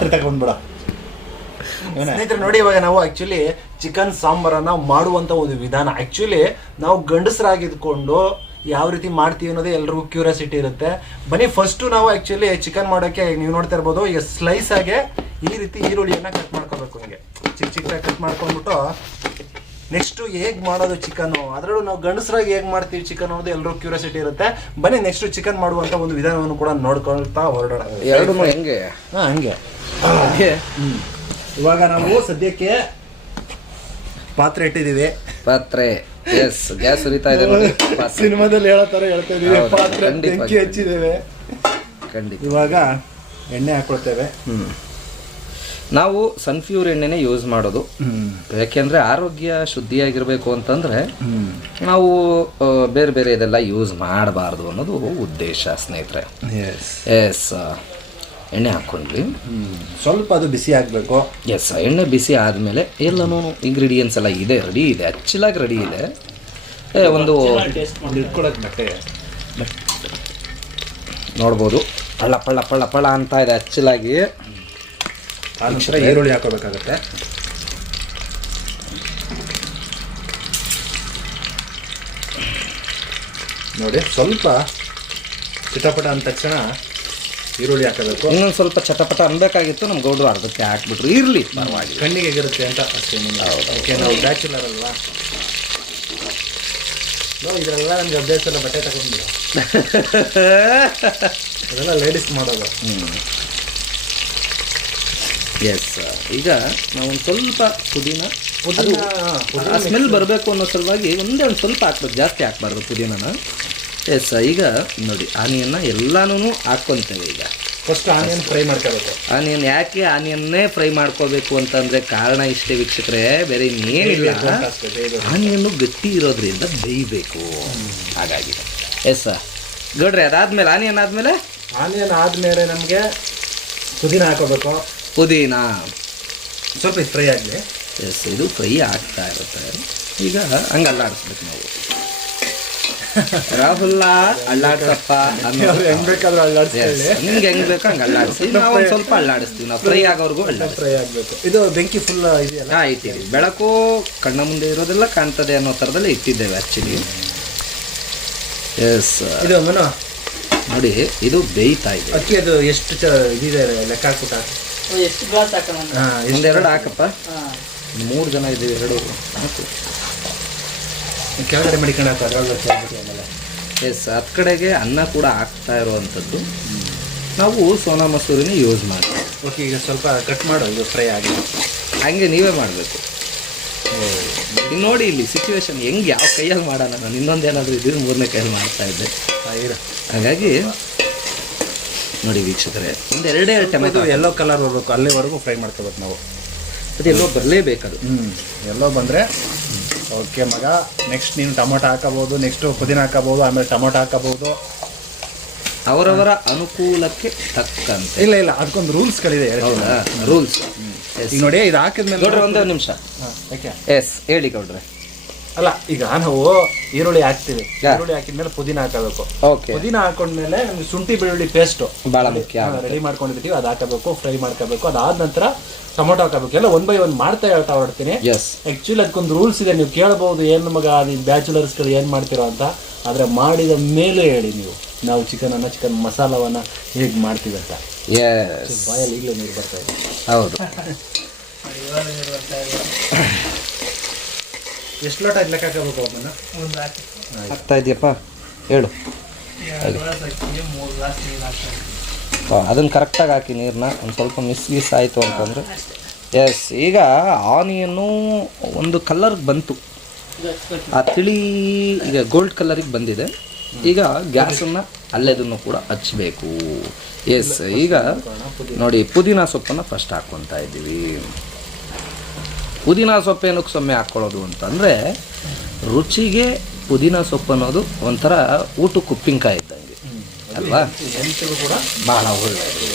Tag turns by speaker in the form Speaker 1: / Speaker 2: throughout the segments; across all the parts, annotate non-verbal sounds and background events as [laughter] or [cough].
Speaker 1: ಪಾತ್ರೆ ತಗೊಂಡ್ಬಿಡ ಸ್ನೇಹಿತರೆ ನೋಡಿ ಇವಾಗ ನಾವು ಆಕ್ಚುಲಿ ಚಿಕನ್ ಸಾಂಬಾರನ್ನ ಮಾಡುವಂತ ಒಂದು ವಿಧಾನ. ಆಕ್ಚುಲಿ ನಾವು ಗಂಡಸರಾಗಿದ್ಕೊಂಡು ಯಾವ ರೀತಿ ಮಾಡ್ತೀವಿ ಅನ್ನೋದೇ ಎಲ್ರಿಗೂ ಕ್ಯೂರಿಯಾಸಿಟಿ ಇರುತ್ತೆ. ಬನ್ನಿ ಫಸ್ಟ್ ನಾವು ಆಕ್ಚುಲಿ ಚಿಕನ್ ಮಾಡೋಕೆ ನೀವು ನೋಡ್ತಾ ಇರ್ಬೋದು ಈಗ ಸ್ಲೈಸ್ ಆಗಿ ಈ ರೀತಿ ಈರುಳ್ಳಿಯನ್ನ ಕಟ್ ಮಾಡ್ಕೋಬೇಕು ಹಿಂಗೆ ಚಿಕ್ಕ ಚಿಕ್ಕದಾಗಿ ಕಟ್ ಮಾಡ್ಕೊಂಡ್ಬಿಟ್ಟು ನೆಕ್ಸ್ಟ್ ಹೇಗೆ ಮಾಡೋದು ಚಿಕನ್ ಅದರಲ್ಲೂ ನಾವು ಗಂಡಸರಾಗಿ ಹೇಗೆ ಮಾಡ್ತೀವಿ ಚಿಕನ್ ಅನ್ನೋದು ಎಲ್ಲರೂ ಕ್ಯೂರಿಯಾಸಿಟಿ ಇರುತ್ತೆ. ಬನ್ನಿ ನೆಕ್ಸ್ಟ್ ಚಿಕನ್ ಮಾಡುವಂತ ಒಂದು ವಿಧಾನವನ್ನು ಕೂಡ ನೋಡ್ಕೊಳ್ತಾ ಹೊರಡೋಣ.
Speaker 2: ಎರಡು ಹೆಂಗೆ?
Speaker 1: ಹಾಂ ಹಂಗೆ. ಹ್ಮ್. ಇವಾಗ ನಾವು ಸದ್ಯಕ್ಕೆ ಪಾತ್ರೆ ಇಟ್ಟಿದೀವಿ
Speaker 2: ಪಾತ್ರೆ. ಎಸ್ ಗ್ಯಾಸ್ ಉರಿತಾ ಇದೆ ನೋಡಿ. ಪಾತ್ರೆ.
Speaker 1: ಸಿನಿಮಾದಲ್ಲಿ ಹೇಳೋ ತರ ಹೇಳ್ತಾ ಇದೀವಿ.
Speaker 2: ಹೌದು,
Speaker 1: ಪಾತ್ರೆ. ಬೆಂಕಿ ಹಚ್ಚಿದ್ದೇವೆ.
Speaker 2: ಖಂಡಿತ.
Speaker 1: ಇವಾಗ ಎಣ್ಣೆ ಹಾಕೊಳ್ತೇವೆ.
Speaker 2: ಹ್ಮ್. ನಾವು ಸನ್ಫ್ಯೂರ್ ಎಣ್ಣೆನೇ ಯೂಸ್ ಮಾಡೋದು. ಯಾಕೆಂದ್ರೆ ಆರೋಗ್ಯ ಶುದ್ಧಿಯಾಗಿರ್ಬೇಕು ಅಂತಂದ್ರೆ ನಾವು ಆ, ಬೇರೆ ಬೇರೆ ಇದೆಲ್ಲ ಯೂಸ್ ಮಾಡಬಾರ್ದು ಅನ್ನೋದು ಉದ್ದೇಶ ಸ್ನೇಹಿತರೆ. ಎಸ್ ಎಸ್ ಎಣ್ಣೆ ಹಾಕ್ಕೊಂಡ್ವಿ.
Speaker 1: ಸ್ವಲ್ಪ ಅದು ಬಿಸಿ ಆಗಬೇಕು.
Speaker 2: ಎಸ್ ಎಣ್ಣೆ ಬಿಸಿ ಆದಮೇಲೆ ಎಲ್ಲನೂ ಇಂಗ್ರೀಡಿಯೆಂಟ್ಸ್ ಎಲ್ಲ ಇದೆ ರೆಡಿ ಇದೆ ಅಚ್ಚಲಾಗಿ ರೆಡಿ ಇದೆ. ಏ, ಒಂದು ನೋಡ್ಬೋದು. ಪಳ್ಳ ಪಳ್ಳ ಪಳ್ಳ ಪಳ್ಳ ಅಂತ ಇದೆ ಅಚ್ಚಲಾಗಿ.
Speaker 1: ಆನಂತರ ಈರುಳ್ಳಿ ಹಾಕೋಬೇಕಾಗತ್ತೆ. ನೋಡಿ ಸ್ವಲ್ಪ ಚಿಟಪಟ ಅಂದ ತಕ್ಷಣ ಈರುಳ್ಳಿ ಹಾಕಬೇಕು.
Speaker 2: ಇನ್ನೊಂದು ಸ್ವಲ್ಪ ಚಟಪಟ ಅನ್ಬೇಕಾಗಿತ್ತು ನಮ್ಮ ಗೌಡರು ಅರ್ಧಕ್ಕೆ ಹಾಕ್ಬಿಟ್ರು. ಇರಲಿ ಪರವಾಗಿ
Speaker 1: ಕಣ್ಣಿಗೆ ಇರುತ್ತೆ ಅಂತ ಅಷ್ಟೇ ಓಕೆ ನಾವು ಬ್ಯಾಚುಲರ್ ಅಲ್ವಾ? ನೋ ಇದರೆಲ್ಲ ನಮ್ಗೆ ಅಭ್ಯಾಸ ಎಲ್ಲ ಬಟ್ಟೆ ತಗೊಂಡು [laughs] ಅದೆಲ್ಲ ಲೇಡೀಸ್ ಮಾಡೋದು.
Speaker 2: ಎಸ್ ಈಗ ನಾವು ಒಂದು ಸ್ವಲ್ಪ ಪುದೀನ
Speaker 1: ಪುದೀನ
Speaker 2: ಸ್ಮೆಲ್ ಬರಬೇಕು ಅನ್ನೋ ಸಲುವಾಗಿ ಒಂದೇ ಒಂದು ಸ್ವಲ್ಪ ಹಾಕ್ಬೇಕು ಜಾಸ್ತಿ ಹಾಕ್ಬಾರ್ದು ಪುದೀನನ. ಎಸ್ ಈಗ ನೋಡಿ ಆನಿಯನ್ನ ಎಲ್ಲಾನು ಹಾಕ್ಕೊತೇವೆ ಈಗ.
Speaker 1: ಫಸ್ಟ್ ಆನಿಯನ್ ಫ್ರೈ ಮಾಡ್ಕೋಬೇಕು.
Speaker 2: ಆನಿಯನ್ ಯಾಕೆ ಆನಿಯನ್ನೇ ಫ್ರೈ ಮಾಡ್ಕೋಬೇಕು ಅಂತಂದ್ರೆ ಕಾರಣ ಇಷ್ಟೇ ವೀಕ್ಷಕರೇ ಬೇರೆ ಇನ್ನೇನಿಲ್ಲ. ಆನಿಯನ್ನು ಗಟ್ಟಿ ಇರೋದ್ರಿಂದ ಬೇಯಬೇಕು. ಹಾಗಾಗಿ. ಎಸ್ ಗೌಡ್ರಿ ಅದಾದ್ಮೇಲೆ ಆನಿಯನ್ ಆದ್ಮೇಲೆ?
Speaker 1: ಆನಿಯನ್ ಆದ್ಮೇಲೆ ನಮಗೆ ಪುದೀನ ಹಾಕೋಬೇಕು.
Speaker 2: ಪುದೀನ.
Speaker 1: ಸ್ವಲ್ಪ ಫ್ರೈ ಆಗಲಿ.
Speaker 2: ಎಸ್ ಇದು ಫ್ರೈ ಆಗ್ತಾ ಇರುತ್ತೆ. ಈಗ ಹಂಗೆ ಅಲ್ಲಾಡಿಸ್ಬೇಕು ನಾವು. ರಾಹುಲ್ಲ ಅಲ್ಲಾಡ್ಸಪ್ಪ
Speaker 1: ಅವ್ರು ಹೆಂಗ್ ಬೇಕಾದ್ರೂ ಅಲ್ಲಾಡ್ಸ್ಕೊಳ್ಳಿ.
Speaker 2: ನಿಮ್ಗೆ ಹೆಂಗ್ ಬೇಕೋ ಹಂಗೆ ಅಲ್ಲಾಡಿಸಿ. ನಾವು ಒಂದು ಸ್ವಲ್ಪ ಅಲ್ಲಾಡಿಸ್ತೀವಿ. ನಾವು ಫ್ರೈ ಆಗೋರ್ಗೂ ಅಲ್ಲಾಡಿಸ್ತೀವಿ
Speaker 1: ಫ್ರೈ ಆಗಬೇಕು. ಇದು ಬೆಂಕಿ ಫುಲ್ ಇದೆಯಲ್ಲ?
Speaker 2: ಹಾ ಇಟ್ಟಿದ್ದೀವಿ. ಬೆಳಕು ಕಣ್ಣ ಮುಂದೆ ಇರೋದೆಲ್ಲ ಕಾಣ್ತದೆ ಅನ್ನೋ ತರದಲ್ಲಿ ಇಟ್ಟಿದ್ದೇವೆ ಆ್ಯಕ್ಚುಲಿ ಎಸ್
Speaker 1: ಇದು ಮನು?
Speaker 2: ನೋಡಿ ಇದು ಬೇಯ್ತಾ ಇದೆ.
Speaker 1: ಅಕ್ಕಿ ಅದು ಎಷ್ಟು ಚ ಇದಿದೆ ಲೆಕ್ಕ ಹಾಕ್ಬಿಟ್ಟು ಹಾಕು.
Speaker 3: ಎಷ್ಟು ಗ್ಲಾಸ್ ಹಾಕೋಣ
Speaker 1: ಹಾ, ಎಷ್ಟು-
Speaker 2: ಒಂದೆರಡು ಹಾಕಪ್ಪ.
Speaker 3: ಹಾಂ.
Speaker 2: ಮೂರು ಜನ ಇದ್ದೀವಿ ಎರಡು ಹಾಕು
Speaker 1: ಕೆಳಗಡೆ ಮಡಿಕೊಂಡು ಚೆಲ್ಬಿಟ್ಟು ಆಮೇಲೆ.
Speaker 2: ಎಸ್ ಹತ್ತು ಕಡೆಗೆ ಅನ್ನ ಕೂಡ ಹಾಕ್ತಾ ಇರುವಂಥದ್ದು. ನಾವು ಸೋನಾ ಮಸೂರಿನ ಯೂಸ್ ಮಾಡ್ತೀವಿ.
Speaker 1: ಓಕೆ ಈಗ ಸ್ವಲ್ಪ ಕಟ್ ಮಾಡು ಇದು ಫ್ರೈ ಆಗಿ.
Speaker 2: ಹಂಗೆ ನೀವೇ ಮಾಡಬೇಕು. ಇನ್ನು ನೋಡಿ ಇಲ್ಲಿ ಸಿಚುವೇಶನ್ ಹೆಂಗೆ ಯಾವ ಕೈಯಲ್ಲಿ ಮಾಡೋಣ ನಾನು ಇನ್ನೊಂದು ಏನಾದರೂ ಇದ್ದು ಮೂರನೇ ಕೈಯಲ್ಲಿ ಮಾಡ್ತಾ ಇದ್ದೆ. ಹಾಗಾಗಿ ನೋಡಿ ವೀಕ್ಷಕರೇ ಒಂದು ಎರಡೇ ಟೊಮೆಟೊ
Speaker 1: ಎಲ್ಲೋ ಕಲರ್ ಬರಬೇಕು ಅಲ್ಲಿವರೆಗೂ ಫ್ರೈ ಮಾಡ್ಕೋಬೇಕು ನಾವು.
Speaker 2: ಅದು ಎಲ್ಲೋ ಬರಲೇಬೇಕದು
Speaker 1: ಹ್ಞೂ ಎಲ್ಲೋ ಬಂದರೆ ಓಕೆ ಮಗ. ನೆಕ್ಸ್ಟ್ ನೀನು ಟೊಮೊಟೊ ಹಾಕಬಹುದು ನೆಕ್ಸ್ಟ್ ಪುದೀನ ಹಾಕಬಹುದು ಆಮೇಲೆ ಟೊಮೊಟೊ ಹಾಕಬಹುದು.
Speaker 2: ಅವರವರ ಅನುಕೂಲಕ್ಕೆ ತಕ್ಕಂತೆ.
Speaker 1: ಇಲ್ಲ ಇಲ್ಲ ಅದಕ್ಕೊಂದು ರೂಲ್ಸ್ಗಳಿದೆ
Speaker 2: ಹೌದಾ? ರೂಲ್ಸ್
Speaker 1: ಈಗ ನೋಡಿ ಇದು ಹಾಕಿದ್ಮೇಲೆ
Speaker 2: ಒಂದು ನಿಮಿಷ. ಎಸ್ ಹೇಳಿ ಗೌಡ್ರೆ.
Speaker 1: ಅಲ್ಲ ಈಗ ನಾವು ಈರುಳ್ಳಿ ಹಾಕ್ತೀವಿ. ಈರುಳ್ಳಿ ಹಾಕಿದ್ಮೇಲೆ ಪುದೀನ ಹಾಕಬೇಕು.
Speaker 2: ಓಕೆ.
Speaker 1: ಪುದೀನ ಹಾಕೊಂಡ್ಮೇಲೆ ನಮ್ಗೆ ಶುಂಠಿ ಬೆಳ್ಳುಳ್ಳಿ ಪೇಸ್ಟ್
Speaker 2: ಬಹಳ ಮುಖ್ಯ
Speaker 1: ರೆಡಿ ಮಾಡ್ಕೊಂಡಿರ್ತೀವಿ ಅದು ಹಾಕಬೇಕು ಫ್ರೈ ಮಾಡ್ಕೋಬೇಕು ಅದಾದ ನಂತರ ಟೊಮೊಟೊ ಹಾಕಬೇಕು. ಎಲ್ಲ ಒನ್ ಬೈ ಒನ್ ಮಾಡ್ತಾ ಹೇಳ್ತಾ ಹೊರಡ್ತೀನಿ. ಆಕ್ಚುಲಿ ಅದಕ್ಕೊಂದು ರೂಲ್ಸ್ ಇದೆ ನೀವು ಕೇಳಬಹುದು ಏನು ಮಗ ನೀವು ಬ್ಯಾಚುಲರ್ಸ್ಗಳು ಏನು ಮಾಡ್ತೀರೋ ಅಂತ. ಆದರೆ ಮಾಡಿದ ಮೇಲೆ ಹೇಳಿ ನೀವು. ನಾವು ಚಿಕನ್ ಅನ್ನ ಚಿಕನ್ ಮಸಾಲವನ್ನ ಹೇಗೆ ಮಾಡ್ತೀವಿ ಅಂತ. ಬಾಯಲ್ಲಿ ಈಗಲೇ ನೀರು ಬರ್ತಾ ಇದೆ.
Speaker 2: ಹೌದು. [laughs]
Speaker 1: ಎಷ್ಟು ಲೋಟ ಲೆಕ್ಕ ಹಾಕಬೇಕು ಅವನ್ನ
Speaker 3: ಒಂದು ಹಾಕಿ
Speaker 2: ಆಗ್ತಾ ಇದೆಯಪ್ಪ. ಹೇಳು.
Speaker 3: ಎರಡು ಗ್ಲಾಸ್ ಹಾಕಿ ಮೂರು ಗ್ಲಾಸ್ ನೀರು ಹಾಕ್ತಾರೆ
Speaker 2: ಅದನ್ನು ಕರೆಕ್ಟಾಗಿ ಹಾಕಿ ನೀರನ್ನ ಒಂದು ಸ್ವಲ್ಪ ಮಿಸ್ ಮಿಸ್ ಆಯಿತು ಅಂತಂದರೆ. ಎಸ್ ಈಗ ಆನಿಯನ್ನು ಒಂದು ಕಲರ್ಗೆ ಬಂತು. ಆ ತಿಳಿ ಈಗ ಗೋಲ್ಡ್ ಕಲರಿಗೆ ಬಂದಿದೆ. ಈಗ ಗ್ಯಾಸನ್ನು ಅಲ್ಲೆದನ್ನು ಕೂಡ ಹಚ್ಚಬೇಕು ಎಸ್ ಈಗ ನೋಡಿ ಪುದೀನ ಸೊಪ್ಪನ್ನು ಫಸ್ಟ್ ಹಾಕ್ಕೊತಾ ಇದ್ದೀವಿ ಪುದೀನ ಸೊಪ್ಪೇನಕ್ಕೆ ಸೊಮ್ಮೆ ಹಾಕ್ಕೊಳ್ಳೋದು ಅಂತಂದರೆ ರುಚಿಗೆ ಪುದೀನ ಸೊಪ್ಪು ಅನ್ನೋದು ಒಂಥರ ಊಟಕ್ಕೆ ಉಪ್ಪಿನಕಾಯಿ ಇದ್ದಂಗೆ ಅಲ್ವಾ?
Speaker 1: ಕೂಡ
Speaker 2: ಭಾಳ ಒಳ್ಳೆಯದು.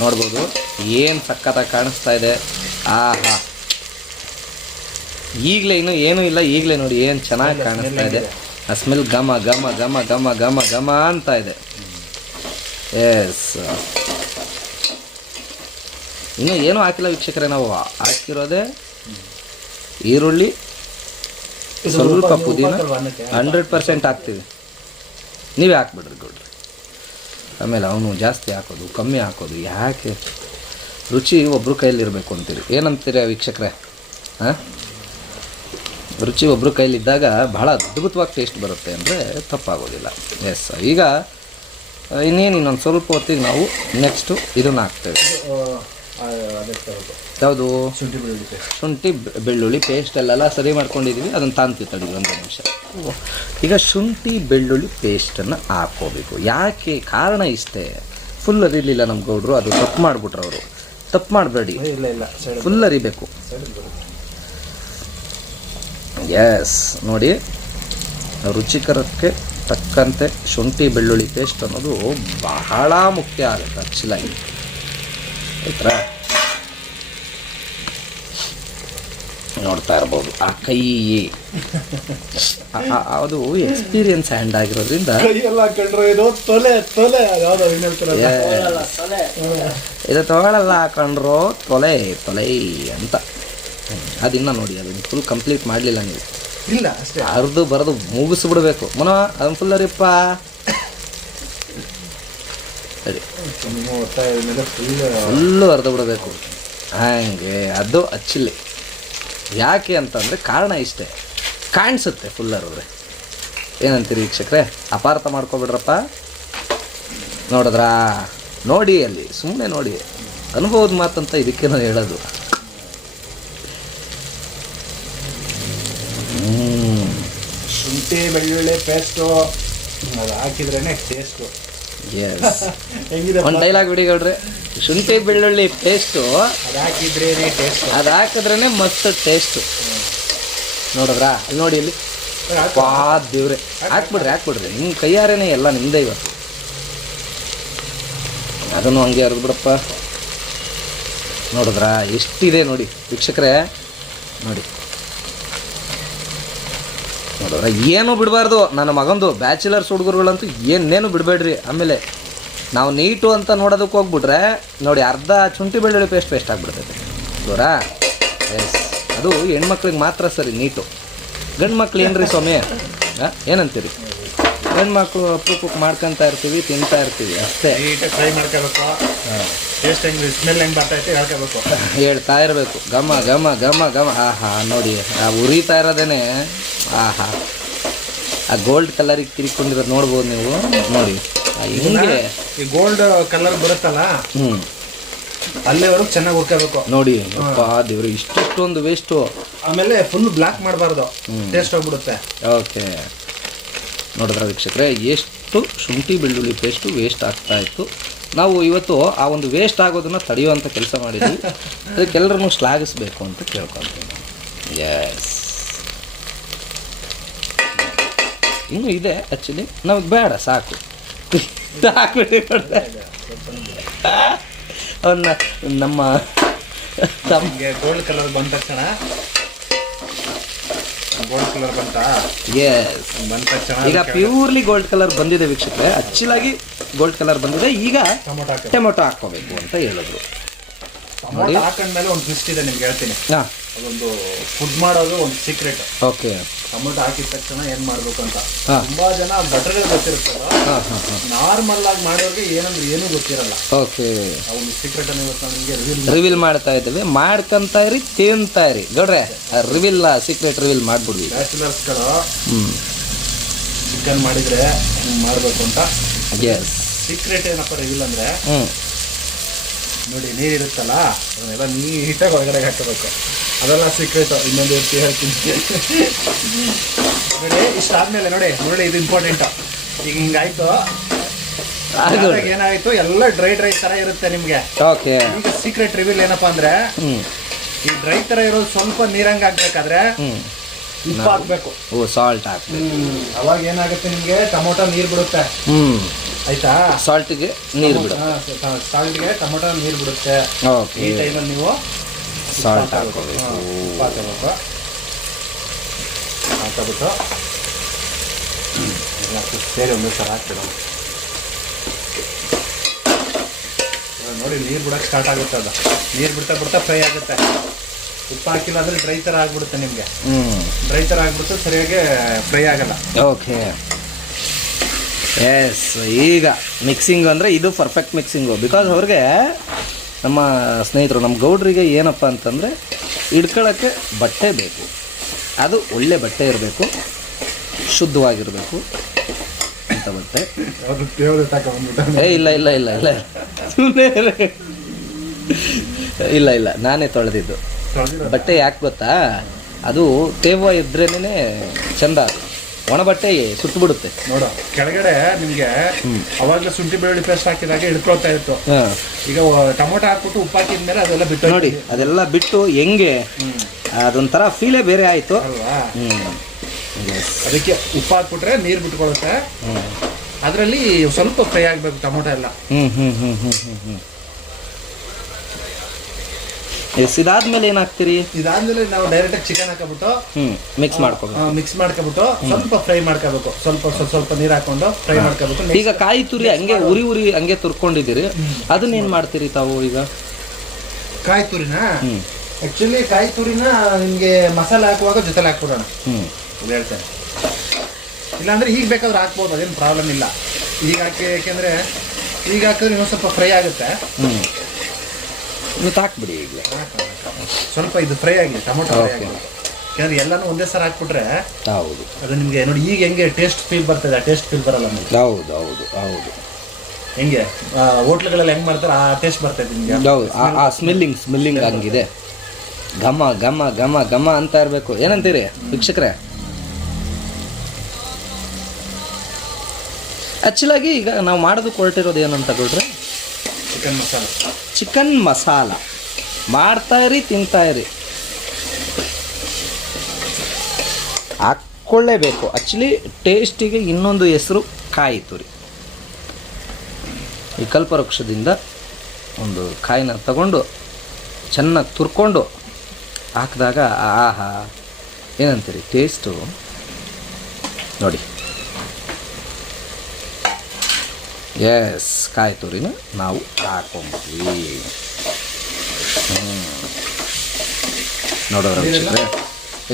Speaker 2: ನೋಡ್ಬೋದು ಏನು ಸಕ್ಕತ್ತಾಗಿ ಕಾಣಿಸ್ತಾ ಇದೆ. ಆಹಾ. ಈಗಲೇ ಇನ್ನೂ ಏನೂ ಇಲ್ಲ ಈಗಲೇ ನೋಡಿ ಏನು ಚೆನ್ನಾಗಿ ಕಾಣಿಸ್ತಾ ಇದೆ. ಆ ಸ್ಮೆಲ್ ಘಮ ಘಮ ಘಮ ಘಮ ಘಮ ಘಮ ಅಂತ ಇದೆ. ಎಸ್ ಇನ್ನು ಏನೂ ಹಾಕಿಲ್ಲ ವೀಕ್ಷಕರೇ ನಾವು. ಹಾಕಿರೋದೇ ಈರುಳ್ಳಿ ಸ್ವಲ್ಪ ಪುದೀನ ಹಂಡ್ರೆಡ್ ಪರ್ಸೆಂಟ್ ಹಾಕ್ತೀವಿ. ನೀವೇ ಹಾಕ್ಬಿಡ್ರಿ ಗೌಡ್ರಿ. ಆಮೇಲೆ ಅವನು ಜಾಸ್ತಿ ಹಾಕೋದು ಕಮ್ಮಿ ಹಾಕೋದು ಯಾಕೆ? ರುಚಿ ಒಬ್ರ ಕೈಲಿರಬೇಕು ಅಂತೀರಿ. ಏನಂತೀರಿ ವೀಕ್ಷಕರೇ? ಹಾಂ? ರುಚಿ ಒಬ್ರ ಕೈಲಿದ್ದಾಗ ಭಾಳ ಅದ್ಭುತವಾಗಿ ಟೇಸ್ಟ್ ಬರುತ್ತೆ ಅಂದರೆ ತಪ್ಪಾಗೋದಿಲ್ಲ. ಎಸ್ ಈಗ ಇನ್ನೇನು ಇನ್ನೊಂದು ಸ್ವಲ್ಪ ಹೊತ್ತಿಗೆ ನಾವು ನೆಕ್ಸ್ಟು ಇದನ್ನು ಹಾಕ್ತೇವೆ. ಯಾವುದು?
Speaker 1: ಶುಂಠಿ ಬೆಳ್ಳುಳ್ಳಿ paste.
Speaker 2: ಶುಂಠಿ ಬೆಳ್ಳುಳ್ಳಿ ಪೇಸ್ಟ್ ಅಲ್ಲೆಲ್ಲ ಸರಿ ಮಾಡ್ಕೊಂಡಿದ್ದೀವಿ ಅದನ್ನು ತಾಂತೀವಿ ತಡಿ ಒಂದು ನಿಮಿಷ. ಈಗ ಶುಂಠಿ ಬೆಳ್ಳುಳ್ಳಿ ಪೇಸ್ಟನ್ನು ಹಾಕ್ಕೋಬೇಕು. ಯಾಕೆ? ಕಾರಣ ಇಷ್ಟೇ. ಫುಲ್ ಅರಿಲಿಲ್ಲ ನಮ್ಮ ಗೌಡ್ರು ಅದು ತಪ್ಪು ಮಾಡಿಬಿಟ್ರು ಅವರು. ತಪ್ಪು ಮಾಡಬೇಡಿ.
Speaker 1: ಇಲ್ಲ ಇಲ್ಲ
Speaker 2: ಫುಲ್ ಅರಿಬೇಕು. ಎಸ್ ನೋಡಿ ರುಚಿಕರಕ್ಕೆ ತಕ್ಕಂತೆ ಶುಂಠಿ ಬೆಳ್ಳುಳ್ಳಿ ಪೇಸ್ಟ್ ಅನ್ನೋದು ಬಹಳ ಮುಖ್ಯ ಆಗುತ್ತೆ ಆ್ಯಕ್ಚುಲಾಗಿ ಆಯ್ತಾ ನೋಡ್ತಾ ಇರ್ಬೋದು. ಆ ಕೈ ಅದು ಎಕ್ಸ್ಪೀರಿಯನ್ಸ್ ಹ್ಯಾಂಡ್ ಆಗಿರೋದ್ರಿಂದ
Speaker 1: ಎಲ್ಲ ಕಂಡ್ರೆ ಇದು
Speaker 2: ತೊಗೊಳಲ್ಲ ಹಾಕೊಂಡ್ರು ತೊಲೆ ತೊಲೆ ಅಂತ. ಅದಿನ್ನ ನೋಡಿ ಅದನ್ನ ಫುಲ್ ಕಂಪ್ಲೀಟ್ ಮಾಡಲಿಲ್ಲ ನೀವು.
Speaker 1: ಇಲ್ಲ ಅಷ್ಟೇ.
Speaker 2: ಅರ್ದು ಬರೆದು ಮುಗಿಸ್ಬಿಡ್ಬೇಕು. ಮನೋ ಅದನ್ನ ಫುಲ್ ಅರಿಪ್ಪ ಸರಿ. ಫುಲ್ಲು ಅರ್ದು ಬಿಡಬೇಕು. ಹಾಗೆ ಅದು ಅಚ್ಚಿಲ್ಲಿ ಯಾಕೆ ಅಂತಂದರೆ ಕಾರಣ ಇಷ್ಟೇ. ಕಾಣಿಸುತ್ತೆ ಫುಲ್ ಅರಿದ್ರೆ ಏನಂತೀರಿ ವೀಕ್ಷಕರೇ? ಅಪಾರ್ಥ ಮಾಡ್ಕೊಬಿಡ್ರಪ್ಪ. ನೋಡಿದ್ರಾ? ನೋಡಿ ಅಲ್ಲಿ ಸುಮ್ಮನೆ ನೋಡಿ. ಅನುಭವದ ಮಾತಂತ ಇದಕ್ಕೇನೋ ಹೇಳೋದು.
Speaker 1: ಶುಂಠಿ ಬೆಳ್ಳುಳ್ಳಿ ಪೇಸ್ಟು ಅದು ಹಾಕಿದ್ರೇನೆ ಟೇಸ್ಟು [laughs] ಹೆಂಗಿದೆ
Speaker 2: ಒಂದು ಡೈಲಾಗ್ ಬಿಡಿಗಳ್ರಿ ಶುಂಠಿ ಬೆಳ್ಳುಳ್ಳಿ ಪೇಸ್ಟು
Speaker 1: ಅದು ಹಾಕಿದ್ರೇನೆ ಟೇಸ್ಟ್
Speaker 2: ಅದು ಹಾಕಿದ್ರೇ ಮಸ್ತ್ ಟೇಸ್ಟು ನೋಡಿದ್ರಾ? ಇಲ್ಲಿ ನೋಡಿ ಇಲ್ಲಿ. ಪಾ ದೇವ್ರೆ. ಹಾಕ್ಬಿಡ್ರಿ ಹಾಕ್ಬಿಡ್ರಿ. ನಿಮ್ಮ ಕೈಯಾರೇನೆ ಎಲ್ಲ ನಿಮ್ಮದೇ ಇವತ್ತು. ಅದನ್ನು ಹಂಗೆ ಅರ್ದು ಬಿಡಪ್ಪ ನೋಡಿದ್ರಾ? ಎಷ್ಟಿದೆ ನೋಡಿ. ವೀಕ್ಷಕರೇ ನೋಡಿ. ನೋಡಿದ್ರ ಏನೂ ಬಿಡಬಾರ್ದು. ನನ್ನ ಮಗಂದು ಬ್ಯಾಚುಲರ್ಸ್ ಹುಡುಗರುಗಳಂತೂ ಏನೇನು ಬಿಡಬೇಡ್ರಿ. ಆಮೇಲೆ ನಾವು ನೀಟು ಅಂತ ನೋಡೋದಕ್ಕೆ ಹೋಗ್ಬಿಟ್ರೆ ನೋಡಿ ಅರ್ಧ ಶುಂಠಿ ಬೆಳ್ಳುಳ್ಳಿ ಪೇಸ್ಟ್ ಪೇಸ್ಟ್ ಆಗಿಬಿಡ್ತೈತೆ. ದೂರಾ ಎಸ್ ಅದು ಹೆಣ್ಮಕ್ಳಿಗೆ ಮಾತ್ರ ಸರಿ ನೀಟು. ಗಂಡು ಮಕ್ಳು ಏನ್ರಿ ಸ್ವಾಮಿ? ಏನಂತೀರಿ? ಗಂಡು ಮಕ್ಕಳು ಅಪ್ರೂಪಕ್ಕೆ ಮಾಡ್ಕೊತಾ ಇರ್ತೀವಿ ತಿಂತಾ ಇರ್ತೀವಿ ಅಷ್ಟೇ.
Speaker 1: ಟ್ರೈ ಮಾಡ್ಕೋಬೇಕು ಟೇಸ್ಟ್ ಹೆಂಗೆ ಸ್ಮೆಲ್ ಹೆಂಗೆ ಬರ್ತೈತೆ ಹೇಳ್ಕೋಬೇಕು.
Speaker 2: ಹೇಳ್ತಾ ಇರಬೇಕು. ಘಮ ಘಮ ಘಮ ಘಮ. ಆಹಾ ನೋಡಿ. ಆ ಉರಿತಾ ಇರೋದೇನೆ. ಆಹಾ ಆ ಗೋಲ್ಡ್ ಕಲರಿಗೆ ತಿರ್ಕೊಂಡಿರೋದು ನೋಡ್ಬೋದು ನೀವು. ನೋಡಿ. ಆ ಹಿಂಗೆ.
Speaker 1: ಈ ಗೋಲ್ಡ್ ಕಲರ್ ಬರುತ್ತಲ್ಲ?
Speaker 2: ಹ್ಞೂ
Speaker 1: ಅಲ್ಲೇವರೆಗೂ ಚೆನ್ನಾಗಿ ಹುರ್ಕೋಬೇಕು.
Speaker 2: ನೋಡಿ. ಅಪ್ಪ ದೇವ್ರು ಇಷ್ಟೊಂದು ವೇಸ್ಟು
Speaker 1: ಆಮೇಲೆ ಫುಲ್ ಬ್ಲಾಕ್ ಮಾಡಬಾರ್ದು. ಟೇಸ್ಟ್ ಹೋಗ್ಬಿಡುತ್ತೆ.
Speaker 2: ಓಕೆ. ನೋಡಿದ್ರೆ ವೀಕ್ಷಕರೇ ಎಷ್ಟು ಶುಂಠಿ ಬೆಳ್ಳುಳ್ಳಿ ಪೇಸ್ಟು ವೇಸ್ಟ್ ಆಗ್ತಾ ಇತ್ತು. ನಾವು ಇವತ್ತು ಆ ಒಂದು ವೇಸ್ಟ್ ಆಗೋದನ್ನು ತಡೆಯುವಂಥ ಕೆಲಸ ಮಾಡಿದ್ವಿ. [laughs] ಅದಕ್ಕೆಲ್ಲರನ್ನು ಶ್ಲಾಘಿಸಬೇಕು ಅಂತ ಕೇಳ್ಕೊಳ್ತೀನಿ ಎಸ್ ಇನ್ನೂ ಇದೆ ಆ್ಯಕ್ಚುಲಿ ನಮಗೆ ಬೇಡ [laughs] ಸಾಕು. ಅವನ್ನ ನಮ್ಮ ತಮಗೆ
Speaker 1: ನಮಗೆ ಗೋಲ್ಡ್ ಕಲರ್ ಬಂದ ತಕ್ಷಣ? ಗೋಲ್ಡ್ ಕಲರ್ ಬಂತ?
Speaker 2: ಎಸ್
Speaker 1: ಬಂದ ತಕ್ಷಣ
Speaker 2: ಈಗ ಪ್ಯೂರ್ಲಿ ಗೋಲ್ಡ್ ಕಲರ್ ಬಂದಿದೆ ವೀಕ್ಷಕರೇ. ಅಚ್ಚಲಾಗಿ ಗೋಲ್ಡ್ ಕಲರ್ ಬಂದಿದೆ. ಈಗ
Speaker 1: ಟೊಮೊಟೊ
Speaker 2: ಹಾಕೋಬೇಕು. ಅಂತ ಹೇಳಿದ್ರು.
Speaker 1: ಹಾಕೊಂಡ್ಮೇಲೆ ಒಂದು ಟ್ವಿಸ್ಟ್ ಇದೆ ನಿಮ್ಗೆ ಹೇಳ್ತೀನಿ.
Speaker 2: ಹಾಂ.
Speaker 1: ಅದೊಂದು ಫುಡ್ ಮಾಡೋದು ಒಂದು ಸೀಕ್ರೆಟ್
Speaker 2: ಓಕೆ.
Speaker 1: ಟೊಮೊಟೊ ಹಾಕಿದ ತಕ್ಷಣ ಏನು ಮಾಡಬೇಕು ಅಂತ. ತುಂಬಾ ಜನ ಬಟರ್ ಗೊತ್ತಿರುತ್ತಲ್ಲ?
Speaker 2: ಹಾಂ ಹಾಂ ಹಾಂ.
Speaker 1: ನಾರ್ಮಲ್ ಆಗಿ ಮಾಡೋರಿಗೆ ಏನಂದ್ರೆ ಏನೂ ಗೊತ್ತಿರಲ್ಲ.
Speaker 2: ಓಕೆ.
Speaker 1: ಒಂದು ಸೀಕ್ರೆಟ್ ಅನ್ನು ಇವತ್ತು ನಿಮಗೆ ರಿವೀಲ್
Speaker 2: ರಿವೀಲ್ ಮಾಡ್ತಾ ಇದ್ದೀವಿ. ಮಾಡ್ಕೊಂತ ಇರಿ ತಿಂತಾ ಇರಿ. ನೋಡ್ರೆ ರಿವೀಲ್ ಸೀಕ್ರೆಟ್ ರಿವೀಲ್ ಮಾಡ್ಬಿಡ್ವಿ
Speaker 1: ಬ್ಯಾಚುಲರ್ಸ್ಗಳು ಚಿಕನ್ ಮಾಡಿದ್ರೆ ಮಾಡ್ಬೇಕು ಅಂತ
Speaker 2: ಎಸ್
Speaker 1: ಸೀಕ್ರೆಟ್ ಏನಪ್ಪ ರೆವಿಲ್ ಅಂದ್ರೆ?
Speaker 2: ಹ್ಞೂ
Speaker 1: ನೋಡಿ ನೀರಿರುತ್ತಲ್ಲ ಅದನ್ನೆಲ್ಲ ನೀಟಾಗಿ ಒಳಗಡೆ ಹಾಕಬೇಕು ಅದೆಲ್ಲ ಸೀಕ್ರೆಟ್ ಇನ್ನೊಂದು ಎತ್ತಿ ಹೇಳ್ತೀನಿ. ನೋಡಿ ಇಷ್ಟಾದ್ಮೇಲೆ ನೋಡಿ ನೋಡಿ ಇದು ಇಂಪಾರ್ಟೆಂಟ್ ಈಗ ಹಿಂಗಾಯ್ತು. ಏನಾಯ್ತು? ಎಲ್ಲ ಡ್ರೈ ಡ್ರೈ ತರ ಇರುತ್ತೆ ನಿಮ್ಗೆ.
Speaker 2: ಓಕೆ
Speaker 1: ಸೀಕ್ರೆಟ್ ರಿವೀಲ್ ಏನಪ್ಪ ಅಂದ್ರೆ ಈ ಡ್ರೈ ತರ ಇರೋದು ಸ್ವಲ್ಪ ನೀರಂಗ್ ಹಾಕ್ಬೇಕಾದ್ರೆ ಉಪ್ಪು ಹಾಕ್ಬೇಕು
Speaker 2: ಓ ಸಾಲ್ಟ್ ಹಾಕ್ಬೇಕು.
Speaker 1: ಅವಾಗ ಏನಾಗುತ್ತೆ ನಿಮ್ಗೆ? ಟೊಮೊಟೊ ನೀರ್ ಬಿಡುತ್ತೆ. ಆಯ್ತಾ?
Speaker 2: ಸಾಲ್ಟಿಗೆ ನೀರು ಬಿಡು.
Speaker 1: ಸಾಲ್ಟ್ಗೆ ಟೊಮೊಟೊ ನೀರು ಬಿಡುತ್ತೆ.
Speaker 2: ಓಕೆ
Speaker 1: ಈ ಟೈಮಲ್ಲಿ ನೀವು
Speaker 2: ಸಾಲ್ಟ್
Speaker 1: ಹಾಕೋಬೇಕು.
Speaker 2: ಹಾಕೋಬೇಕು.
Speaker 1: ಹಾಕೋಬಿಟ್ಟು ಸೇರಿ ಒಂದು ಸಲ ಹಾಕ್ಬಿಡು ನೋಡಿ ನೀರು ಬಿಡೋಕ್ಕೆ ಸ್ಟಾರ್ಟ್ ಆಗುತ್ತೆ ಅದು. ನೀರು ಬಿಡ್ತಾ ಬಿಡ್ತಾ ಫ್ರೈ ಆಗುತ್ತೆ. ಉಪ್ಪು ಹಾಕಿಲ್ಲ ಅಂದ್ರೆ ಡ್ರೈ ಥರ ಆಗ್ಬಿಡುತ್ತೆ ನಿಮಗೆ.
Speaker 2: ಹ್ಞೂ
Speaker 1: ಡ್ರೈ ಥರ ಆಗ್ಬಿಡುತ್ತೆ ಸರಿಯಾಗಿ ಫ್ರೈ ಆಗಲ್ಲ.
Speaker 2: ಓಕೆ ಎಸ್ ಈಗ ಮಿಕ್ಸಿಂಗ್ ಅಂದರೆ ಇದು ಪರ್ಫೆಕ್ಟ್ ಮಿಕ್ಸಿಂಗು ಬಿಕಾಸ್ ಅವ್ರಿಗೆ ನಮ್ಮ ಸ್ನೇಹಿತರು ನಮ್ಮ ಗೌಡ್ರಿಗೆ ಏನಪ್ಪ ಅಂತಂದರೆ ಇಡ್ಕೊಳ್ಳೋಕ್ಕೆ ಬಟ್ಟೆ ಬೇಕು. ಅದು ಒಳ್ಳೆ ಬಟ್ಟೆ ಇರಬೇಕು ಶುದ್ಧವಾಗಿರಬೇಕು ಅಂತ ಬಟ್ಟೆ. ಏ ಇಲ್ಲ ಇಲ್ಲ ಇಲ್ಲ ಇಲ್ಲ. ಸುಮ್ಮನೆ ಇಲ್ಲ ಇಲ್ಲ ನಾನೇ ತೊಳೆದಿದ್ದು. ಬಟ್ಟೆ ಯಾಕೆ ಗೊತ್ತಾ? ಅದು ತೇವ ಇದ್ರೇನೆ ಚಂದ ಅದು ಒಣ ಬಟ್ಟೆ ಸುಟ್ಟು ಬಿಡುತ್ತೆ
Speaker 1: ನೋಡು ಕೆಳಗಡೆ ನಿಮಗೆ ಅವಾಗಲೇ ಶುಂಠಿ ಬೆಳ್ಳುಳ್ಳಿ ಪೇಸ್ಟ್ ಹಾಕಿದಾಗ ಇಳ್ಕೊಳ್ತಾ ಇತ್ತು. ಈಗ ಟೊಮೊಟೊ ಹಾಕ್ಬಿಟ್ಟು ಉಪ್ಪು ಹಾಕಿದ ಮೇಲೆ ಅದೆಲ್ಲ ಬಿಟ್ಟು
Speaker 2: ನೋಡಿ ಅದೆಲ್ಲ ಬಿಟ್ಟು ಹೆಂಗೆ? ಅದೊಂಥರ ಫೀಲೇ ಬೇರೆ ಆಯಿತು.
Speaker 1: ಅದಕ್ಕೆ ಉಪ್ಪು ಹಾಕ್ಬಿಟ್ರೆ ನೀರು ಬಿಟ್ಕೊಳುತ್ತೆ. ಅದರಲ್ಲಿ ಸ್ವಲ್ಪ ಫ್ರೈ ಆಗಬೇಕು ಟೊಮೊಟೊ ಎಲ್ಲ.
Speaker 2: ಹ್ಞೂ ಹ್ಞೂ ಹ್ಞೂ ಹ್ಞೂ ಹ್ಞೂ ಹ್ಞೂ ಎಸ್ ಇದಾದ್ಮೇಲೆ ಏನಾಗ್ತೀರಿ?
Speaker 1: ಇದಾದ್ಮೇಲೆ ನಾವು ಡೈರೆಕ್ಟ್ ಚಿಕನ್ ಹಾಕಬಿಟ್ಟು
Speaker 2: ಹ್ಞೂ ಮಿಕ್ಸ್ ಮಾಡ್ಕೋಬೇಕು.
Speaker 1: ಮಿಕ್ಸ್ ಮಾಡ್ಕೊಬಿಟ್ಟು ಸ್ವಲ್ಪ ಫ್ರೈ ಮಾಡ್ಕೋಬೇಕು. ಸ್ವಲ್ಪ ಸ್ವಲ್ಪ ಸ್ವಲ್ಪ ನೀರು ಹಾಕೊಂಡು ಫ್ರೈ ಮಾಡ್ಕೋಬೇಕು
Speaker 2: ಈಗ ಕಾಯಿ ತುರಿ ಹಂಗೆ ಉರಿ ಉರಿ ಹಂಗೆ ತುರ್ಕೊಂಡಿದ್ದೀರಿ. ಅದನ್ನೇನು ಮಾಡ್ತೀರಿ ತಾವು ಈಗ?
Speaker 1: ಕಾಯಿ ತುರಿನ?
Speaker 2: ಆ್ಯಕ್ಚುಲಿ
Speaker 1: ಆಕ್ಚುಲಿ ಕಾಯಿ ತುರಿನ ನಿಮಗೆ ಮಸಾಲೆ ಹಾಕುವಾಗ ಜೊತೆಲಿ ಹಾಕ್ಬಿಡೋಣ.
Speaker 2: ಹ್ಞೂ
Speaker 1: ಹೇಳ್ತೇನೆ ಹೇಳ್ತೇನೆ ಇಲ್ಲಾಂದ್ರೆ ಈಗ ಬೇಕಾದ್ರೆ ಹಾಕ್ಬೋದು ಅದೇನು ಪ್ರಾಬ್ಲಮ್ ಇಲ್ಲ. ಈಗ ಹಾಕಿ ಯಾಕೆಂದ್ರೆ ಈಗ ಹಾಕಿದ್ರೆ ಇನ್ನೊಂದು ಸ್ವಲ್ಪ ಫ್ರೈ ಆಗುತ್ತೆ.
Speaker 2: ಮತ್ತೆ ಹಾಕ್ಬಿಡಿ ಈಗ
Speaker 1: ಸ್ವಲ್ಪ ಇದು ಫ್ರೈ ಆಗಿ ಟೊಮೊಟೊ ಫ್ರೈ
Speaker 2: Okay.
Speaker 1: ಆಗಿ ಯಾಕಂದ್ರೆ ಎಲ್ಲಾನು ಒಂದೇ ಸಲ ಹಾಕ್ಬಿಟ್ರೆ
Speaker 2: ಹೌದು.
Speaker 1: ಅದು ನಿಮಗೆ ನೋಡಿ ಈಗ ಹೆಂಗೆ ಟೇಸ್ಟ್ ಫೀಲ್ ಬರ್ತದೆ ಟೇಸ್ಟ್ ಫೀಲ್ ಬರಲ್ಲ ನಿಮಗೆ.
Speaker 2: ಹೌದು ಹೌದು ಹೌದು.
Speaker 1: ಹೆಂಗೆ? ಹೋಟ್ಲ್ಗಳಲ್ಲಿ ಹೆಂಗೆ ಮಾಡ್ತಾರೆ ಆ ಟೇಸ್ಟ್ ಬರ್ತದೆ ನಿಮಗೆ.
Speaker 2: ಹೌದು ಆ- ಆ ಸ್ಮೆಲ್ಲಿಂಗ್ ಸ್ಮೆಲ್ಲಿಂಗ್ ಹಂಗಿದೆ. ಘಮ ಘಮ ಘಮ ಘಮ ಅಂತ ಇರಬೇಕು. ಏನಂತೀರಿ ವೀಕ್ಷಕರೇ? ಆ್ಯಕ್ಚುಲಾಗಿ ಈಗ ನಾವು ಮಾಡೋದು ಹೊರಟಿರೋದು ಏನಂತ ಕೊಟ್ರೆ
Speaker 1: ಚಿಕನ್ ಮಸಾಲ.
Speaker 2: ಚಿಕನ್ ಮಸಾಲ. ಮಾಡ್ತಾ ಇರಿ ತಿಂತಾ ಇರಿ ಹಾಕ್ಕೊಳ್ಳೇಬೇಕು. ಆ್ಯಕ್ಚುಲಿ ಟೇಸ್ಟಿಗೆ ಇನ್ನೊಂದು ಹೆಸರು ಕಾಯಿ ತುರಿ ಈ ಕಲ್ಪವೃಕ್ಷದಿಂದ ಒಂದು ಕಾಯಿನ ತಗೊಂಡು, ಚೆನ್ನಾಗಿ ತುರ್ಕೊಂಡು ಹಾಕಿದಾಗ, ಆಹಾ, ಏನಂತೀರಿ, ಟೇಸ್ಟು? ನೋಡಿ. ಎಸ್ ಕಾಯಿ ತುರಿನ ನಾವು ಹಾಕೊಂಬಿಟ್ವಿ ನೋಡೋರ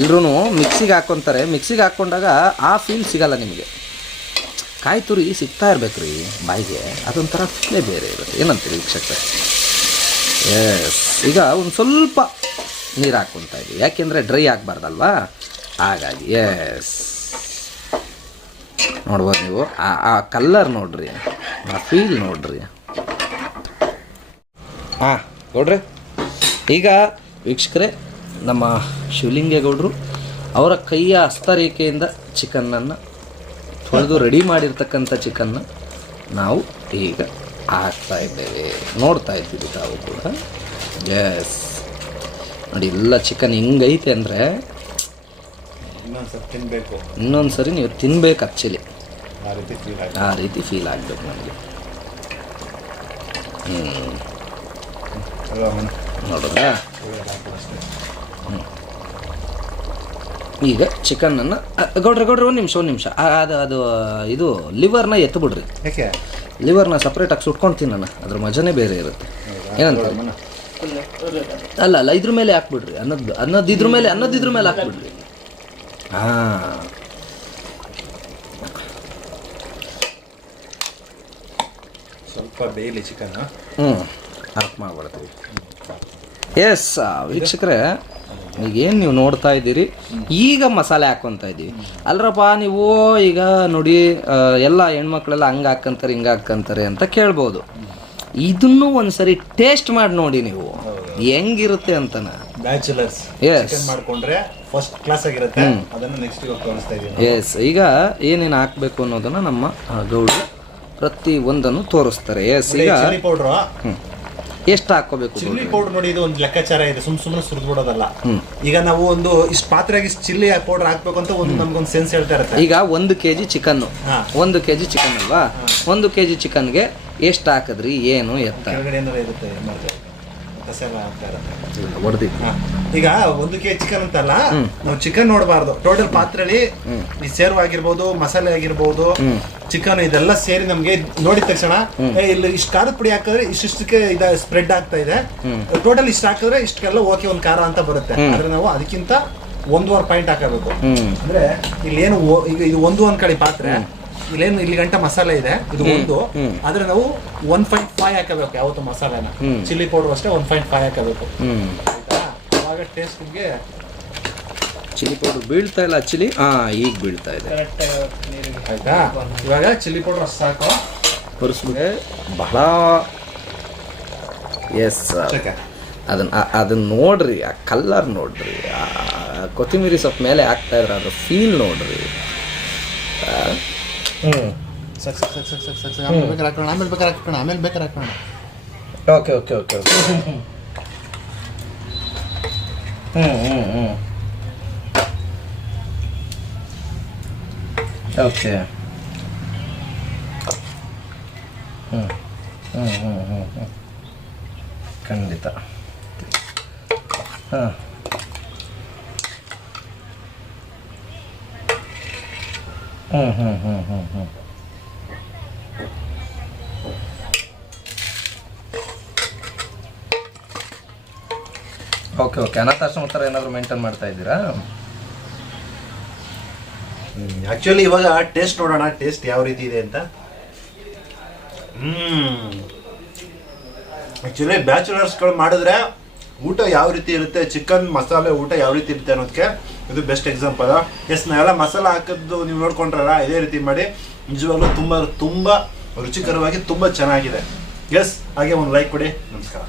Speaker 2: ಎಲ್ಲರೂ ಮಿಕ್ಸಿಗೆ ಹಾಕ್ಕೊಂತಾರೆ ಮಿಕ್ಸಿಗೆ ಹಾಕ್ಕೊಂಡಾಗ ಆ ಫೀಲ್ ಸಿಗಲ್ಲ ನಿಮಗೆ. ಕಾಯಿ ತುರಿ ಸಿಗ್ತಾ ಇರ್ಬೇಕು ರೀ ಬಾಯಿಗೆ. ಅದೊಂಥರ ಫೀಲೇ ಬೇರೆ ಇರುತ್ತೆ. ಏನಂತೀರಿ ವೀಕ್ಷಕರೇ? ಎಸ್ ಈಗ ಒಂದು ಸ್ವಲ್ಪ ನೀರು ಹಾಕ್ಕೊತಾ ಇದ್ದೀವಿ ಯಾಕೆಂದರೆ ಡ್ರೈ ಆಗಬಾರ್ದಲ್ವಾ? ಹಾಗಾಗಿ ಎಸ್ ನೋಡ್ಬೋದು ನೀವು. ಆ ಕಲ್ಲರ್ ನೋಡ್ರಿ. ಫೀಲ್ ನೋಡ್ರಿ. ಹಾಂ ನೋಡ್ರಿ ಈಗ ವೀಕ್ಷಕರೇ ನಮ್ಮ ಶಿವಲಿಂಗೇಗೌಡರು ಅವರ ಕೈಯ ಹಸ್ತರೇಖೆಯಿಂದ ಚಿಕನ್ನನ್ನು ತೊಳೆದು ರೆಡಿ ಮಾಡಿರ್ತಕ್ಕಂಥ ಚಿಕನ್ನ ನಾವು ಈಗ ಹಾಕ್ತಾ ಇದ್ದೇವೆ. ನೋಡ್ತಾ ಇದ್ದೀವಿ ತಾವು ಕೂಡ. ಎಸ್ ನೋಡಿ ಎಲ್ಲ ಚಿಕನ್ ಹೆಂಗೈತೆ ಅಂದರೆ
Speaker 1: ಇನ್ನೊಂದು ಸರಿ ತಿನ್ನಬೇಕು
Speaker 2: ಇನ್ನೊಂದು ಸರಿ ನೀವು ತಿನ್ಬೇಕು ಆ್ಯಕ್ಚುಲಿ
Speaker 1: ಆ ರೀತಿ ಫೀಲ್ ಆಗಿ
Speaker 2: ಆ ರೀತಿ ಫೀಲ್ ಆಗಬೇಕು ನನಗೆ ಹ್ಞೂ
Speaker 1: ಅಲ್ವಾ ಮನ
Speaker 2: ನೋಡಿದ್ರಾ ಈಗ ಚಿಕನನ್ನು ಗೌಡ್ರೆ ಗೌಡ್ರೆ ಒಂದು ನಿಮಿಷ ಒಂದು ನಿಮಿಷ. ಅದು ಅದು ಇದು ಲಿವರ್ನ ಎತ್ತು ಬಿಡ್ರಿ
Speaker 1: ಯಾಕೆ
Speaker 2: ಲಿವರ್ನ ಸಪ್ರೇಟಾಗಿ ಸುಟ್ಕೊಂತೀನಿ ನಾನು ಅದ್ರ ಮಜಾನೇ ಬೇರೆ ಇರುತ್ತೆ. ಏನಂತ? ಅಲ್ಲ ಅಲ್ಲ ಇದ್ರ ಮೇಲೆ ಹಾಕ್ಬಿಡ್ರಿ. ಅನ್ನದ್ದು ಅನ್ನದ್ದು ಇದ್ರ ಮೇಲೆ ಅನ್ನದ್ದು ಇದ್ರ ಮೇಲೆ ಹಾಕ್ಬಿಡ್ರಿ. ಹಾಂ.
Speaker 1: ಸ್ವಲ್ಪ ಬೇಯಲಿ ಚಿಕನ್.
Speaker 2: ಹ್ಞೂ ಹಾಕಿ ಮಾಡ್ಬಿಡ್ತೀವಿ ಎಸ್ ವೀಕ್ಷಕರೇ ಈಗೇನು ನೀವು ನೋಡ್ತಾ ಇದ್ದೀರಿ? ಈಗ ಮಸಾಲೆ ಹಾಕ್ಕೊತಾ ಇದ್ದೀವಿ. ಅಲ್ರಪ್ಪ ನೀವು ಈಗ ನೋಡಿ ಎಲ್ಲ ಹೆಣ್ಮಕ್ಳೆಲ್ಲ ಹಂಗೆ ಹಾಕ್ಕಂತಾರೆ ಹಿಂಗೆ ಹಾಕ್ಕಂತಾರೆ ಅಂತ ಕೇಳ್ಬೋದು. ಇದನ್ನು ಒಂದ್ಸರಿ ಟೇಸ್ಟ್ ಮಾಡಿ ನೋಡಿ ನೀವು. ಹೆಂಗಿರುತ್ತೆ ಅಂತನ?
Speaker 1: ಬ್ಯಾಚುಲರ್ಸ್ ಮಾಡ್ಕೊಂಡ್ರೆ ಫಸ್ಟ್ ಕ್ಲಾಸ್ ಆಗಿರುತ್ತೆ. ಅದನ್ನ ನೆಕ್ಸ್ಟ್ ತೋರಿಸ್ತಾ
Speaker 2: ಎಸ್ ಈಗ ಏನೇನು ಹಾಕಬೇಕು ಅನ್ನೋದನ್ನ ನಮ್ಮ ಗೌಡ ಗೌಡ್ರು ಪ್ರತಿ ಒಂದನ್ನು ತೋರಿಸ್ತಾರೆ. ಎಸ್ ಈಗ
Speaker 1: ಚಿಲ್ಲಿ ಪೌಡ್ರ್
Speaker 2: ಎಷ್ಟು ಹಾಕೋಬೇಕು
Speaker 1: ಚಿಲ್ಲಿ ಪೌಡರ್ ನೋಡಿ ಇದು ಒಂದು ಲೆಕ್ಕಾಚಾರ ಇದೆ. ಸುಮ್ ಸುಮ್ಮನೆ ಸುರಿದ್ಬಿಡೋದಲ್ಲ ಈಗ ನಾವು ಒಂದು ಇಷ್ಟು ಪಾತ್ರೆಗೆ ಇಷ್ಟು ಚಿಲ್ಲಿ ಪೌಡರ್ ಹಾಕ್ಬೇಕು ಅಂತ ಒಂದು ನಮ್ಗೊಂದು ಸೆನ್ಸ್ ಹೇಳ್ತಾ ಇರುತ್ತೆ.
Speaker 2: ಈಗ ಒಂದು ಕೆ ಜಿ ಚಿಕನ್ನು. ಒಂದು ಕೆ ಜಿ ಚಿಕನ್ ಅಲ್ವಾ ಒಂದು ಕೆ ಜಿ ಚಿಕನ್ಗೆ ಎಷ್ಟು ಹಾಕಿದ್ರಿ? ಏನು ಎತ್ತ?
Speaker 1: ಕೆಳಗಡೆ ಏನಾರ ಇರುತ್ತೆ ಏನ್ ಆಗ್ತಾ ಇರುತ್ತೆ.
Speaker 2: ಹೊಡೆದಿ
Speaker 1: ಈಗ ಒಂದು ಕೆ ಚಿಕನ್ ಅಂತಲ್ಲ ನಾವು ಚಿಕನ್ ನೋಡಬಾರ್ದು. ಟೋಟಲ್ ಪಾತ್ರೆಲಿ ಈ ಸೇರು ಆಗಿರ್ಬೋದು ಮಸಾಲೆ ಆಗಿರ್ಬೋದು ಚಿಕನ್ ಇದೆಲ್ಲ ಸೇರಿ ನಮ್ಗೆ ನೋಡಿದ ತಕ್ಷಣ ಏ, ಇಲ್ಲಿ ಇಷ್ಟು ಖಾರದ ಪುಡಿ ಹಾಕಿದ್ರೆ ಇಷ್ಟಿಷ್ಟಕ್ಕೆ ಇದ ಸ್ಪ್ರೆಡ್ ಆಗ್ತಾ ಇದೆ. ಟೋಟಲ್ ಇಷ್ಟು ಹಾಕಿದ್ರೆ ಇಷ್ಟಕ್ಕೆಲ್ಲ ಓಕೆ ಒಂದು ಖಾರ ಅಂತ ಬರುತ್ತೆ. ಆದ್ರೆ ನಾವು ಅದಕ್ಕಿಂತ ಒಂದೂವರೆ ಪಾಯಿಂಟ್ ಹಾಕಬೇಕು. ಅಂದ್ರೆ ಇಲ್ಲೇನು ಓ- ಈಗ ಇದು ಒಂದು ಅನ್ಕೊಳ್ಳಿ ಪಾತ್ರೆ. ಇಲ್ಲೇನು ಇಲ್ಲಿ ಗಂಟ ಮಸಾಲೆ ಇದೆ ಇದು ಒಂದು. ಆದ್ರೆ ನಾವು ಒನ್ ಪಾಯಿಂಟ್ ಫೈವ್ ಹಾಕಬೇಕು ಯಾವತ್ತು ಮಸಾಲೆನ. ಚಿಲ್ಲಿ ಪೌಡರ್ ಅಷ್ಟೇ ಒನ್ ಪಾಯಿಂಟ್ ಫೈವ್ ಹಾಕಬೇಕು.
Speaker 2: ಹ್ಮ್.
Speaker 1: ಟೇಸ್ಟ್ ನಿಮಗೆ
Speaker 2: ಚಿಲ್ಲಿ ಪೌಡರ್ ಬೀಳ್ತಾ ಇಲ್ಲ ಚಿಲ್ಲಿ ಹಾ ಈಗ ಬೀಳ್ತಾ ಇದೆ.
Speaker 1: ಆಯ್ತಾ ಇವಾಗ ಚಿಲ್ಲಿ ಪೌಡರ್ ಅಷ್ಟು ಸಾಕು.
Speaker 2: ಪರಿಸ್ಬಿಟ್ಟೆ ಬಹಳ ಎಸ್. ಅದನ್ನ ಅದನ್ನ ನೋಡ್ರಿ ಆ ಕಲ್ಲರ್ ನೋಡ್ರಿ. ಆ ಕೊತ್ತಂಬರಿ ಸೊಪ್ಪು ಮೇಲೆ ಹಾಕ್ತಾ ಇದ್ರೆ ಅದ್ರ ಫೀಲ್ ನೋಡ್ರಿ.
Speaker 1: ಸಕ್ ಸಕ್ ಸಕ್ ಸಕ್ ಸಕ್ ಸಕ್ ಸಕ್ ಆಮೇಲೆ ಬೇಕಾರೆ ಹಾಕೋಣ ಆಮೇಲೆ ಬೇಕಾರೆ ಹಾಕೋಣ ಆಮೇಲೆ ಬೇಕಾರೆ ಹಾಕೋಣ.
Speaker 2: Okay okay okay okay. ಹ್ಞೂ ಹ್ಞೂ ಹ್ಞೂ ಓಕೆ. ಹ್ಞೂ ಹ್ಞೂ ಹ್ಞೂ ಹ್ಞೂ ಹ್ಞೂ ಖಂಡಿತ. ಹಾಂ ಹ್ಞೂ ಹ್ಞೂ ಹ್ಞೂ ಹ್ಞೂ ಹ್ಞೂ ಓಕೆ ಓಕೆ ಅನಾಥಾಶ್ರಮ ಥರ ಏನಾದರೂ ಮೇಂಟೈನ್ ಮಾಡ್ತಾ ಇದ್ದೀರಾ?
Speaker 1: ಆ್ಯಕ್ಚುಲಿ ಇವಾಗ ಟೇಸ್ಟ್ ನೋಡೋಣ ಟೇಸ್ಟ್ ಯಾವ ರೀತಿ ಇದೆ ಅಂತ. ಆ್ಯಕ್ಚುಲಿ ಬ್ಯಾಚುಲರ್ಸ್ಗಳು ಮಾಡಿದ್ರೆ ಊಟ ಯಾವ ರೀತಿ ಇರುತ್ತೆ ಚಿಕನ್ ಮಸಾಲೆ ಊಟ ಯಾವ ರೀತಿ ಇರುತ್ತೆ ಅನ್ನೋದಕ್ಕೆ ಇದು ಬೆಸ್ಟ್ ಎಕ್ಸಾಂಪಲ್ ಎಸ್ ನಾವೆಲ್ಲ ಮಸಾಲ ಹಾಕಿದ್ದು ನೀವು ನೋಡ್ಕೊಂಡ್ರಲ್ಲ, ಇದೇ ರೀತಿ ಮಾಡಿ, ನಿಜವಾಗ್ಲೂ ತುಂಬ ತುಂಬ ರುಚಿಕರವಾಗಿ ತುಂಬ ಚೆನ್ನಾಗಿದೆ. ಎಸ್ ಹಾಗೆ ಒಂದು ಲೈಕ್ ಕೊಡಿ. ನಮಸ್ಕಾರ.